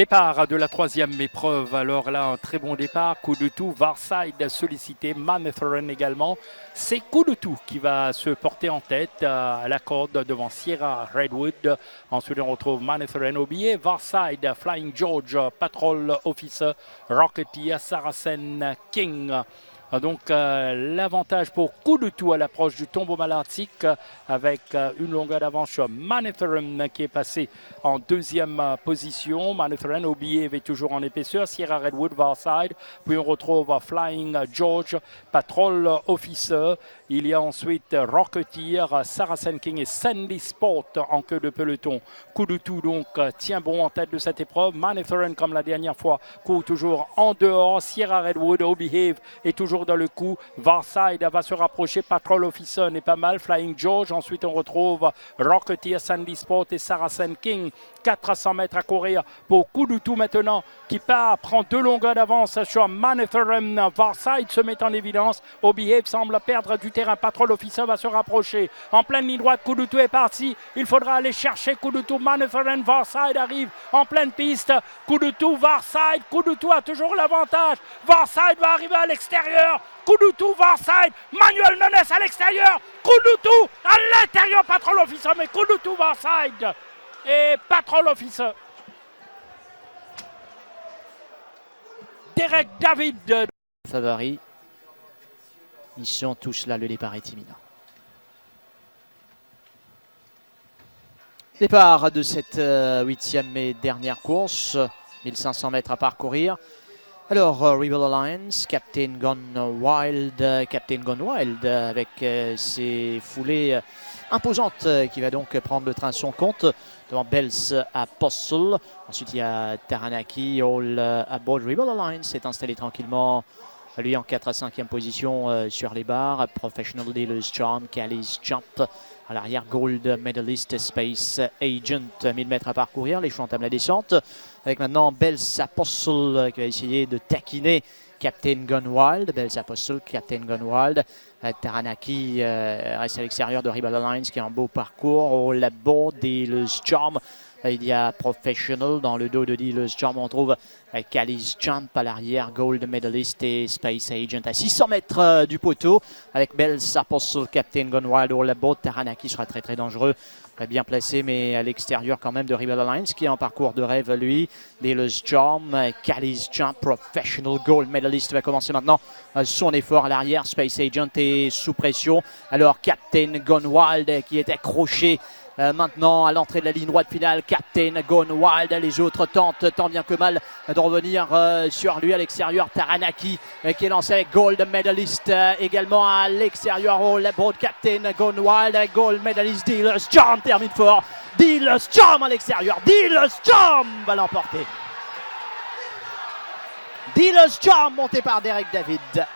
Départ de la troisième épreuve. Alors là, un très bon départ. Coup de tout. Varside sollicité. Manetheren également. C'est Coup de tout qui va se porter en tête à la corde devant Sierra Redwood. Ensuite, on retrouve Manetheren au billet. Varside, Flying George, Patrol Officer, Rocketeer, Saracen King. Donc l'avantage pour Coup de tout à l'approche du tombeau malartique avec une longueur d'avance sur Manetheren qui est passé en deuxième position. Manetheren au billet est toujours en épaisseur. Sierra Redwood, Varside. Puis on retrouve Flying George, Patrol Officer. Il y a ensuite Rocketeer, Saracen King et Sandy Sport en queue de peloton. Coup de tout donc tient bon en tête de cette épreuve. Manetheren comme la dernière fois court toujours en dehors. Sierra Redwood, Behave est toujours dans le coup. Varside va se rapprocher. Patrol Officer n'est pas mal. Flying George. Ensuite, on retrouve Rocketeer, Sandy Sport et Saracen King. 400 mètres à courir pour Coup de tout maintenant qui part, prend 2 longueurs d'avance sur Manetheren. Varside se met en évidence. Behave semble perdre du terrain. Patrol Officer va se rapprocher. En pleine ligne droite, Coup de tout est parti. Il faudra aller chercher Coup de tout. Manetheren, Varside arrive en pleine piste. Coup de tout, Varside. Coup de tout a toujours l'avantage. Varside va arriver à l'extérieur. Coup de tout, Varside. Manuel Nunes à l'extérieur. Coup de tout à l'intérieur. Patrol Officer, mais Coup de tout, Varside. Et Patrol Officer. Derek David. Favori. Ils sont tous là, le départ est imminent. Départ de cette 8e et dernière course. 1500 mètres à parcourir. Alors, Rebel Alliance, Captain Gone Wild avec ses foulées imposantes qui va donc prendre le train à son compte devant Bells Apostle. Ensuite, il y a Taranaki, All Aboard. Rebel Alliance s'est installé tranquillement, lui en 4 à 5e position sur les barres. Professional Dealer's Charm, Callie's Jump. À l'arrière, Gold Medalist Space Agent, 1000 mètres à parcourir. Les choix entament la descente. Avec maintenant Bells Apostle qui va essayer de taquiner Captain Gone Wild. Bells Apostle, Captain Gone Wild. Taranaki reste à l'extérieur de Rebel Alliance qui a un beau parcours. Au labo, Dealer's Charm. Il y a Professional dans le dos de Dealer's Charm. On trouve Callie's Jump à l'arrière, Gold Medalist et Space Agent à 600 mètres du poteau avec Bells Apostle, Captain Gone Wild au labo. Taranaki sera très très dangereux. Bien placé, mais à l'extérieur quand même de Rebel Alliance qui est en parcours de rêve lui. Dealer's Charm, Callie's Jump, Professional Gold Medalist va commencer maintenant son effort à l'arrière. Space Agent est sous pression. Alors Captain Gone Wild qui est accroché maintenant à l'entrée de la ligne droite finale. Captain Gone Wild, les autres tentent tant bien que mal de revenir sur lui à l'extérieur. Taranaki qui est lancé avec Gold Medalist également à l'extérieur. Oh, la board Captain Gone Wild avec Gold Medalist. Dealer's Charm termine fort. Dealer's Charm à l'extérieur. Dealer's Charm va l'emporter. Dealer's Charm monté par Derek David.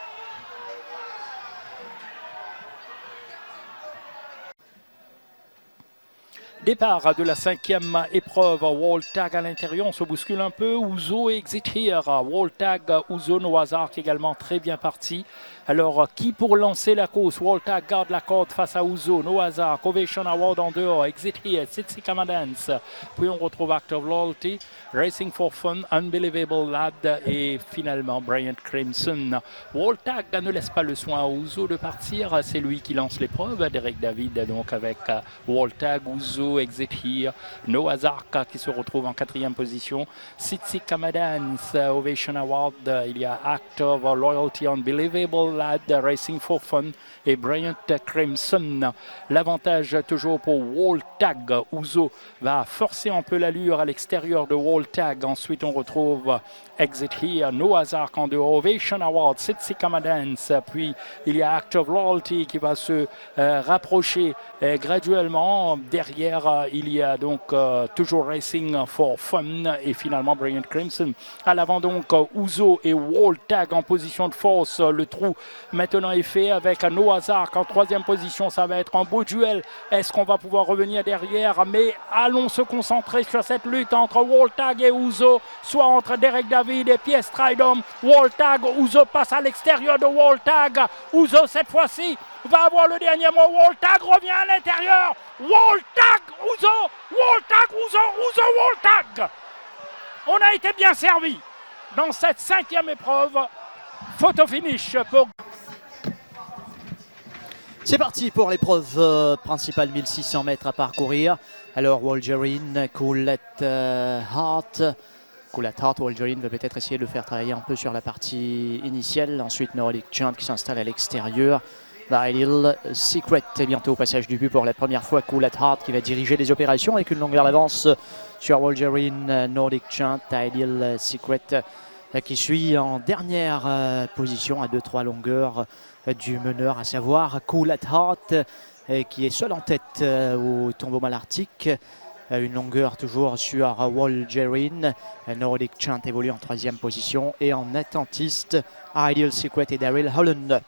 Départ de la 5e épreuve, Wall Tag à l'intérieur, on se bouscule un peu, Ouzo et Exit Here, Wall Tag, Ouzo, No Hazard qui est également très bien parti. Alors, qui pour lancer la course? Wall Tag garde la corde face à Ouzo, No Hazard, Ovation Award en dehors, Exit Here, Sitsi Kamadance. Puis on retrouve Act of Loyalty, Racing for Fun, Unbelievable Lad et finalement Bryant Crimson. Wall Tag ne laisse pas le soin à Ouzo de partir, c'est lui qui lance l'épreuve, Derek David donc avec Wall Tag, Ouzo, Exit Here, No Hazard qui se retrouve en 4e position, Sitsi Kamadance, Ovation Award, il y a Act of Loyalty, Unbelievable Lad, Racing for Fun et Bryant Crimson. L'avantage toujours pour Wall Tag. Ouzo va forcer un peu l'allure à l'extérieur de Wall Tag. Ensuite, on retrouve Exit Here, No Hazard en dehors, Ovation Award, Sitsi Kamadance. Puis, il y a Act of Loyalty qui va se rapprocher graduellement. Derrière, il y a donc toujours Racing for Fun et finalement Bryant Crimson. À l'avant donc, Ouzo et Wall Tag en position de force. Le trou maintenant est fait avec No Hazard en 3e position. Ça va être un beau duel. Est-ce qu'on va pouvoir revenir derrière? Mais allons se concentrer sur cette lutte entre Wall Tag et Ouzo, soit entre Derek David et Pierre Stridom. Wall Tag, Ouzo passe à l'extérieur de Wall Tag. Ouzo cette fois-ci va avoir le dernier mot. Wall Tag revient à l'intérieur. Wall Tag, Ouzo, Wall Tag, Ouzo, Ouzo, Wall Tag. On a a été bien servi dans cette 5e épreuve. Photo finish pour... C'est parti pour l'épreuve principale, 1600 mètres à parcourir. Alors Wolgerine, Coolette Hart. Coolette Hart, Wolgerine va peut-être essayer de le faire travailler un peu sur la partie initiale. Ensuite Nordic Chant qui s'installe à l'extérieur. Ideal Secret est bientôt au passage du but pour la première fois. Coolette Hart qui va diriger les opérations avec une longueur d'avance sur Wolgerine, Nordic Chant. Ideal Secret qui suit en dernière position à 2-3 longueurs du meneur, à savoir Coolette Hart, qui est seul en tête au tombeau malartic. Une longueur toujours sur Wolgerine. Nordic Chant évolue en 3e position. Et en attentiste, Ideal Secret et Daryl Holland.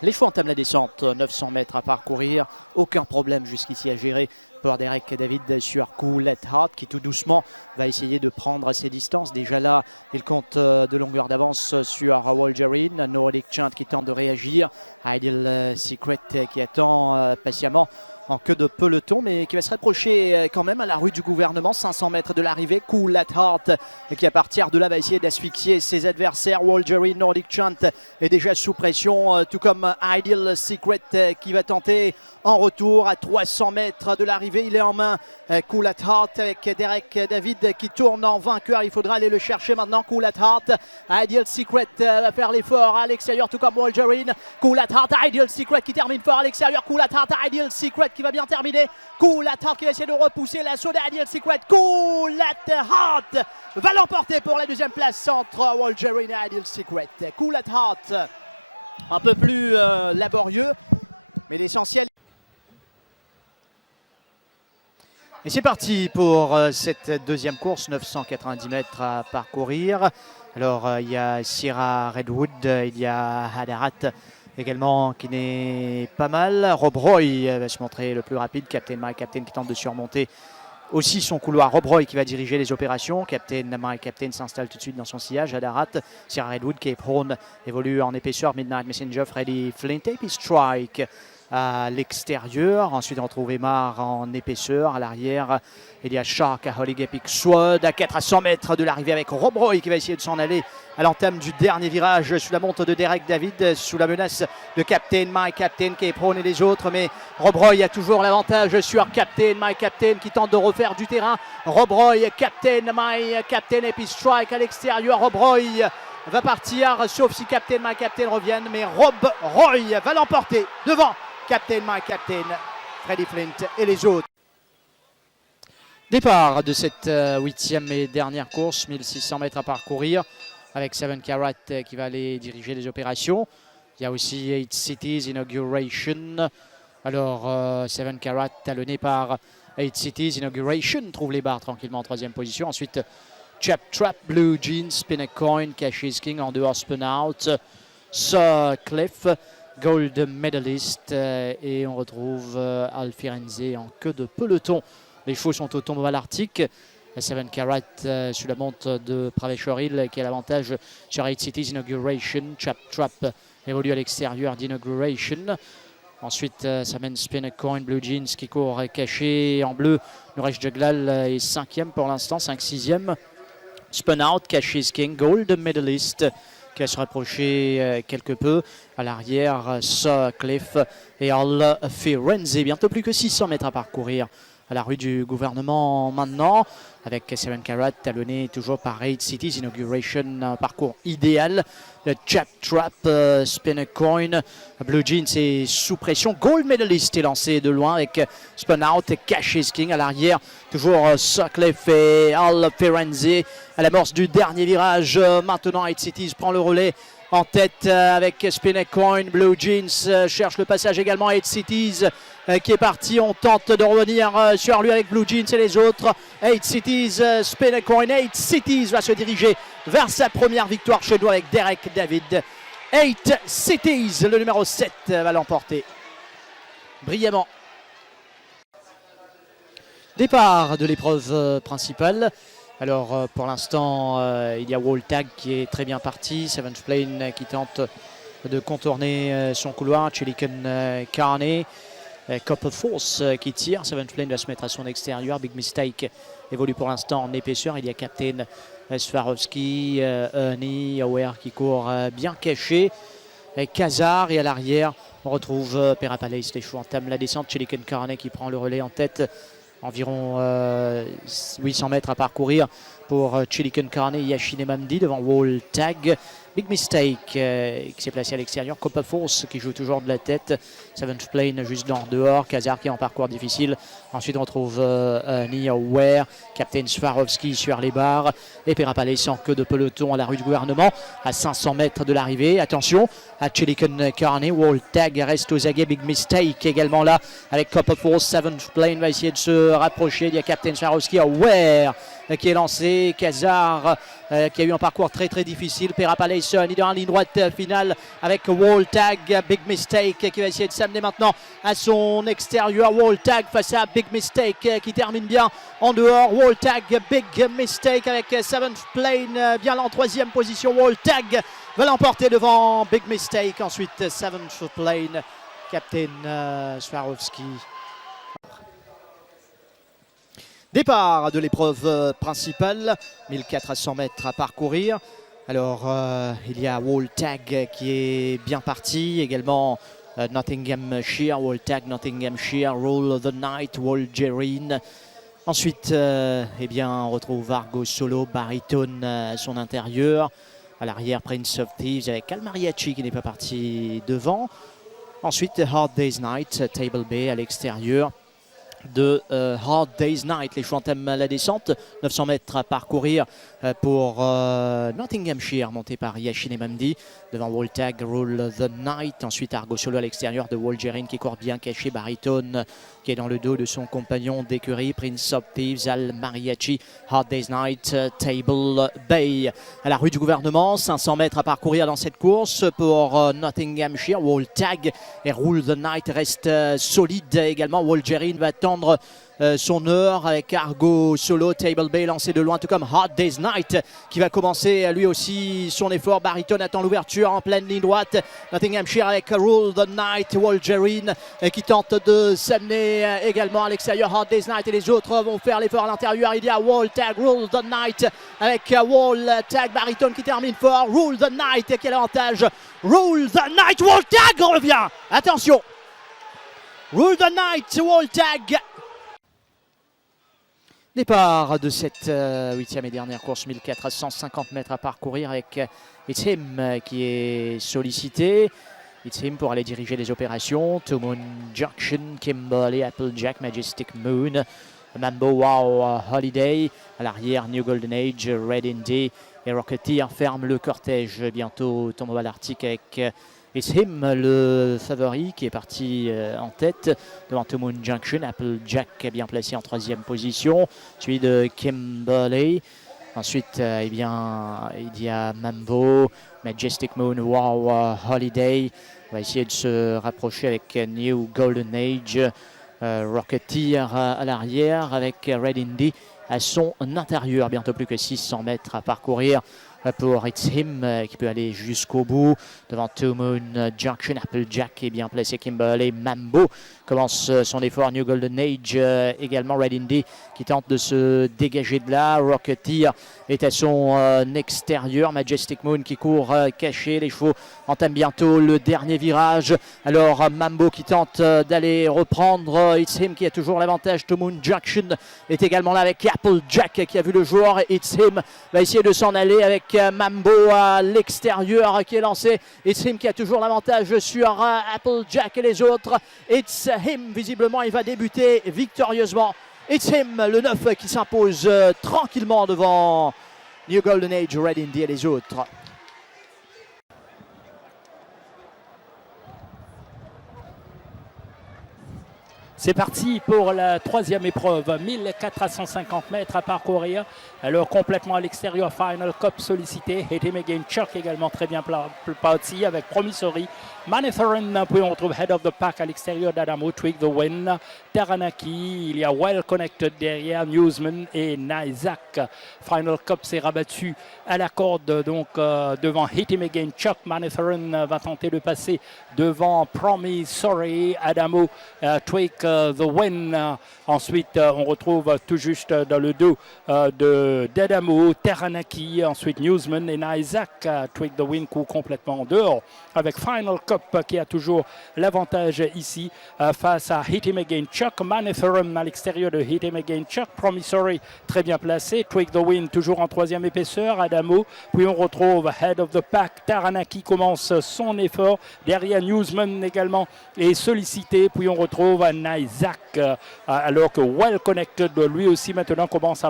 Les chevaux entament la descente, 900 mètres à parcourir. Aucun problème jusqu'ici à gérer pour Derek David sur Coolette Hart qui tout doucement va essayer de prendre ses distances. Déjà là, il compte de longueur d'avance sur Wolgerine. Nordic Chant qui tente de réagir. Ideal Secret qui attend patiemment en queue de peloton, mais qui va se rapprocher quand même à la rue du gouvernement, 500 mètres de l'arrivée. Coolette Hart qui à partir de là va essayer d'asphyxier ses adversaires. Wolgerine, Nordic Chant est déjà sous pression, tout comme Ideal Secret qui va tenter en retour à 300 mètres de l'arrivée. Il est en main, Coolette Hart, avec Derek David qui tourne en vainqueur. Il faudra aller le chercher maintenant. Coolette Hart, Ideal Secret va faire l'effort à l'extérieur, tout comme Wolgerine. Coolette Hart, Ideal Secret qui termine fort à l'extérieur. Coolette Hart, Ideal Secret qui va bien terminer. Coolette Hart qui va essayer de repousser l'assaut d'Ideal Secret. Coolette Hart va l'emporter pour la 2e place entre Wolgerine et Ideal Secret. Coolette Hart un peu plus laborieux, mais l'essentiel. Et c'est parti pour cette 2e course, 990 mètres à parcourir. Alors il y a Sierra Redwood, il y a Hadarat également qui n'est pas mal. Rob Roy va se montrer le plus rapide. Captain Mike Captain qui tente de surmonter aussi son couloir. Rob Roy qui va diriger les opérations. Captain Mike Captain s'installe tout de suite dans son sillage. Hadarat, Sierra Redwood, Cape Horn évolue en épaisseur. Midnight Messenger, Freddy Flint, AP Strike à l'extérieur. Ensuite on retrouve Emar en épaisseur. À l'arrière il y a Shark à Holy Epic Sword à 400 mètres de l'arrivée avec Rob Roy qui va essayer de s'en aller à l'entame du dernier virage sous la montre de Derek David, sous la menace de Captain Mike Captain, Cape Horn et les autres, mais Rob Roy a toujours l'avantage sur Captain Mike Captain qui tente de refaire du terrain. Rob Roy, Captain Mike Captain, Epic Strike à l'extérieur. Rob Roy va partir sauf si Captain Mike Captain revienne, mais Rob Roy va l'emporter devant Captain Mike Captain, Freddy Flint et les autres. Départ de cette 8e et dernière course, 1600 mètres à parcourir, avec 7 Carat qui va aller diriger les opérations. Il y a aussi 8 Cities Inauguration. Alors 7 Carat talonné par 8 Cities Inauguration trouve les barres tranquillement en 3e position. Ensuite Chap Trap, Blue Jeans, Spin a Coin, Cash is King en dehors Spin Out, Cliff, Gold Medalist et on retrouve Alfirenze en queue de peloton. Les chevaux sont au tombeau malartic. 7 Carat sous la montre de Praveshwar Hill qui a l'avantage sur 8 Cities Inauguration. Chap Trap évolue à l'extérieur d'Inauguration. Ensuite, ça mène Spin a Coin, Blue Jeans qui court caché en bleu. Nuresh Jaglal est 5e pour l'instant, 5-6e. Spun Out, Cash is King, Gold Medalist qui va se rapprocher quelque peu. À l'arrière, Cliff et Al Firenze. Bientôt plus que 600 mètres à parcourir à la rue du gouvernement maintenant, avec 7 Carat talonné toujours par 8 Cities Inauguration, un parcours idéal. Le Chap Trap, Spin a Coin, Blue Jeans est sous pression. Gold Medalist est lancé de loin avec Spun Out et Cash is King à l'arrière. Toujours Sutcliffe et Al Firenze à l'amorce du dernier virage. Maintenant 8 Cities prend le relais en tête avec Spin a Coin. Blue Jeans cherche le passage également. 8 Cities qui est parti. On tente de revenir sur lui avec Blue Jeans et les autres. 8 Cities, Spin a Coin. 8 Cities va se diriger vers sa première victoire chez nous avec Derek David. 8 Cities, le numéro 7, va l'emporter brillamment. Départ de l'épreuve principale. Alors pour l'instant, il y a Woltag qui est très bien parti. Seventh Plane qui tente de contourner son couloir. Chilican Carney Copper Force qui tire. Seven Flame va se mettre à son extérieur. Big Mistake évolue pour l'instant en épaisseur. Il y a Captain Swarovski, Ernie, Aware qui court bien caché. Khazar, et à l'arrière, on retrouve Perapalace. Les chevaux entament la descente. Chilican Carnet qui prend le relais en tête. Environ 800 mètres à parcourir pour Chilican Carnet, Yashine Mamdi devant Wall Tag. Big Mistake qui s'est placé à l'extérieur. Copper Force qui joue toujours de la tête. Seventh Plane juste dans dehors. Khazar qui est en parcours difficile. Ensuite on retrouve Nia Ware, Captain Swarovski sur les barres. Et Perapalace en queue de peloton à la rue du gouvernement à 500 mètres de l'arrivée. Attention à Chilican Carnet. Wall Tag reste aux aguets. Big Mistake également là avec Copper Force. Seventh Plane va essayer de se rapprocher. Il y a Captain Swarovski, Ware qui est lancé. Khazar qui a eu un parcours très difficile. Perapalace il est dans la ligne droite finale avec Wall Tag. Big Mistake qui va essayer de s'amener maintenant à son extérieur. Wall Tag face à Big Mistake qui termine bien en dehors. Wall Tag, Big Mistake avec Seventh Plane bien là en troisième position. Wall Tag va l'emporter devant Big Mistake. Ensuite Seventh Plane, Captain Swarovski. Départ de l'épreuve principale, 1400 mètres à parcourir. Alors il y a Wall Tag qui est bien parti, également Nottinghamshire, Wall Tag, Nottinghamshire, Roll of the Night, Walgerine. Ensuite eh bien, on retrouve Argo Solo, Baritone à son intérieur. À l'arrière Prince of Thieves avec Almariachi qui n'est pas parti devant. Ensuite Hard Day's Night, Table Bay à l'extérieur de Hard Day's Night. Les chevaux entament la descente, 900 mètres à parcourir pour Nottinghamshire, monté par Yashine Mamdi, devant Wall Tag, Roll the Night. Ensuite Argo Solo à l'extérieur de Walgerine qui court bien caché, Baritone qui est dans le dos de son compagnon d'écurie, Prince of Thieves, Al Mariachi, Hard Day's Night, Table Bay. À la rue du gouvernement, 500 mètres à parcourir dans cette course pour Nottinghamshire. Wall Tag et Rule the Night reste solide également. Walgerine va attendre son heure avec Argo Solo, Table Bay lancé de loin, tout comme Hard Day's Night qui va commencer lui aussi son effort. Baritone attend l'ouverture en pleine ligne droite. Nottinghamshire avec Rule the Night, Walgerine qui tente de s'amener également à l'extérieur. Hard Day's Night et les autres vont faire l'effort à l'intérieur. Il y a Wall Tag, Rule the Night avec Wall Tag, Baritone qui termine fort. Rule the Night, quel avantage. Rule the Night, Wall Tag revient. Attention, Rule the Night, Wall Tag. Départ de cette 8e et dernière course, 1450 mètres à parcourir avec It's Him qui est sollicité. It's Him pour aller diriger les opérations. To Moon Junction, Kimberley, Applejack, Majestic Moon, Mambo Wow Holiday. À l'arrière, New Golden Age, Red Indy et Rocketeer ferment le cortège. Bientôt Tombeau à l'Arctique avec It's Him, le favori qui est parti en tête devant To Moon Junction. Applejack bien placé en troisième position, suivi de Kimberley. Ensuite, eh bien, il y a Mambo, Majestic Moon, Wow Holiday. On va essayer de se rapprocher avec New Golden Age. Rocketeer à l'arrière avec Red Indy à son intérieur. Bientôt plus que 600 mètres à parcourir pour It's Him qui peut aller jusqu'au bout devant To Moon Junction. Applejack est bien placé, Kimberley, Mambo commence son effort. New Golden Age également, Red Indy qui tente de se dégager de là. Rocketeer est à son extérieur. Majestic Moon qui court caché. Les chevaux entament bientôt le dernier virage. Alors Mambo qui tente d'aller reprendre It's Him qui a toujours l'avantage. To Moon Junction est également là avec Applejack qui a vu le jour. It's Him va essayer de s'en aller avec Mambo à l'extérieur qui est lancé. It's Him qui a toujours l'avantage sur Applejack et les autres. It's Him, visiblement il va débuter victorieusement. It's Him, le 9 qui s'impose tranquillement devant New Golden Age, Red Indy et les autres. C'est parti pour la troisième épreuve, 1450 mètres à parcourir. Alors complètement à l'extérieur, Final Cup sollicité. Haiti Megan Chuck également très bien parti avec Promissory. Manetheren, puis on retrouve Head of the Pack à l'extérieur d'Adamo, Twig the Win. Taranaki, il y a Well Connected derrière, Newsman et Nizak. Final Cup s'est rabattu à la corde donc devant Haiti Megan Chuck. Manetheren va tenter de passer devant Promissory, Adamo, Twig the Win. Ensuite, on retrouve tout juste dans le dos d'Adamo, Taranaki, ensuite Newsman et Nizak. Twig the Win court complètement en dehors avec Final Cup qui a toujours l'avantage ici face à Haiti Megan Chuck. Manetheren à l'extérieur de Haiti Megan Chuck. Promissory très bien placé. Twig the Win toujours en troisième épaisseur. Adamo. Puis on retrouve Head of the Pack. Taranaki commence son effort. Derrière Newsman également est sollicité. Puis on retrouve Nizak alors que Well Connected lui aussi maintenant commence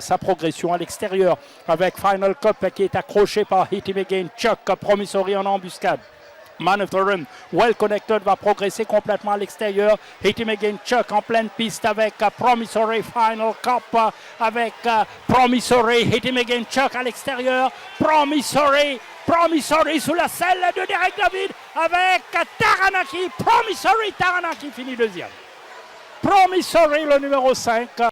sa progression à l'extérieur avec Final Cup qui est accroché par Haiti Megan Chuck. Promissory en embuscade. Manetheren, Well Connected va progresser complètement à l'extérieur. Haiti Megan Chuck en pleine piste avec Promissory. Final Cup avec Promissory. Haiti Megan Chuck à l'extérieur. Promissory sous la selle de Derek David avec Taranaki. Promissory, Taranaki finit deuxième. Promissory le numéro 5.